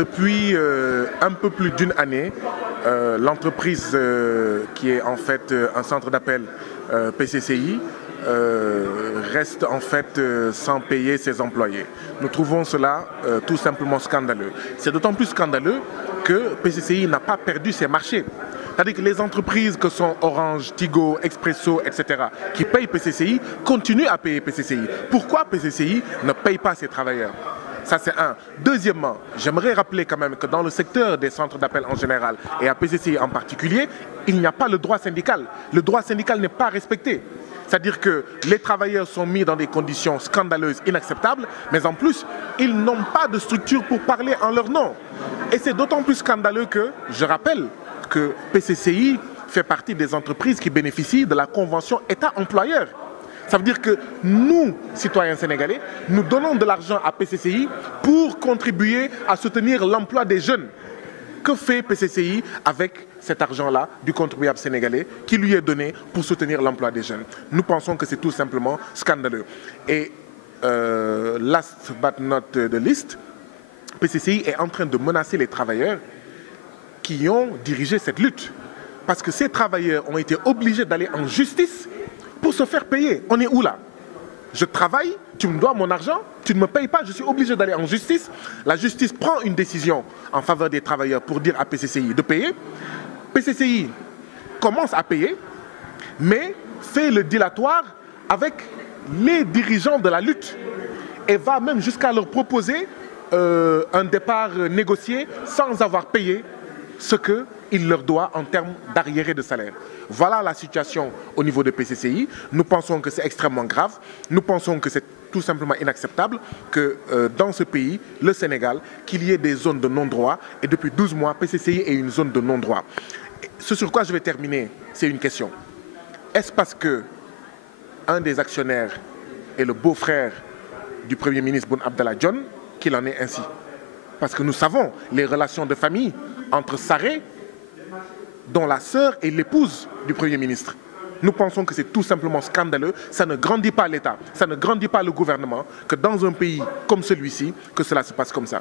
Depuis un peu plus d'une année, l'entreprise qui est en fait un centre d'appel PCCI reste en fait sans payer ses employés. Nous trouvons cela tout simplement scandaleux. C'est d'autant plus scandaleux que PCCI n'a pas perdu ses marchés. C'est-à-dire que les entreprises que sont Orange, Tigo, Expresso, etc., qui payent PCCI, continuent à payer PCCI. Pourquoi PCCI ne paye pas ses travailleurs ? Ça, c'est un. Deuxièmement, j'aimerais rappeler quand même que dans le secteur des centres d'appel en général et à PCCI en particulier, il n'y a pas le droit syndical. Le droit syndical n'est pas respecté. C'est-à-dire que les travailleurs sont mis dans des conditions scandaleuses, inacceptables, mais en plus, ils n'ont pas de structure pour parler en leur nom. Et c'est d'autant plus scandaleux que, je rappelle, que PCCI fait partie des entreprises qui bénéficient de la convention État-employeur. Ça veut dire que nous, citoyens sénégalais, nous donnons de l'argent à PCCI pour contribuer à soutenir l'emploi des jeunes. Que fait PCCI avec cet argent-là du contribuable sénégalais qui lui est donné pour soutenir l'emploi des jeunes? Nous pensons que c'est tout simplement scandaleux. Et last but not the least, PCCI est en train de menacer les travailleurs qui ont dirigé cette lutte. Parce que ces travailleurs ont été obligés d'aller en justice pour se faire payer. On est où là? Je travaille, tu me dois mon argent, tu ne me payes pas, je suis obligé d'aller en justice. La justice prend une décision en faveur des travailleurs pour dire à PCCI de payer. PCCI commence à payer, mais fait le dilatoire avec les dirigeants de la lutte et va même jusqu'à leur proposer un départ négocié sans avoir payé ce qu'il leur doit en termes d'arriérés de salaire. Voilà la situation au niveau de PCCI. Nous pensons que c'est extrêmement grave. Nous pensons que c'est tout simplement inacceptable que dans ce pays, le Sénégal, qu'il y ait des zones de non-droit. Et depuis 12 mois, PCCI est une zone de non-droit. Ce sur quoi je vais terminer, c'est une question. Est-ce parce que un des actionnaires est le beau-frère du Premier ministre Boun Abdallah Dionne qu'il en est ainsi? Parce que nous savons les relations de famille entre Sarré, dont la sœur est l'épouse du Premier ministre. Nous pensons que c'est tout simplement scandaleux. Ça ne grandit pas l'État, ça ne grandit pas le gouvernement, que dans un pays comme celui-ci, que cela se passe comme ça.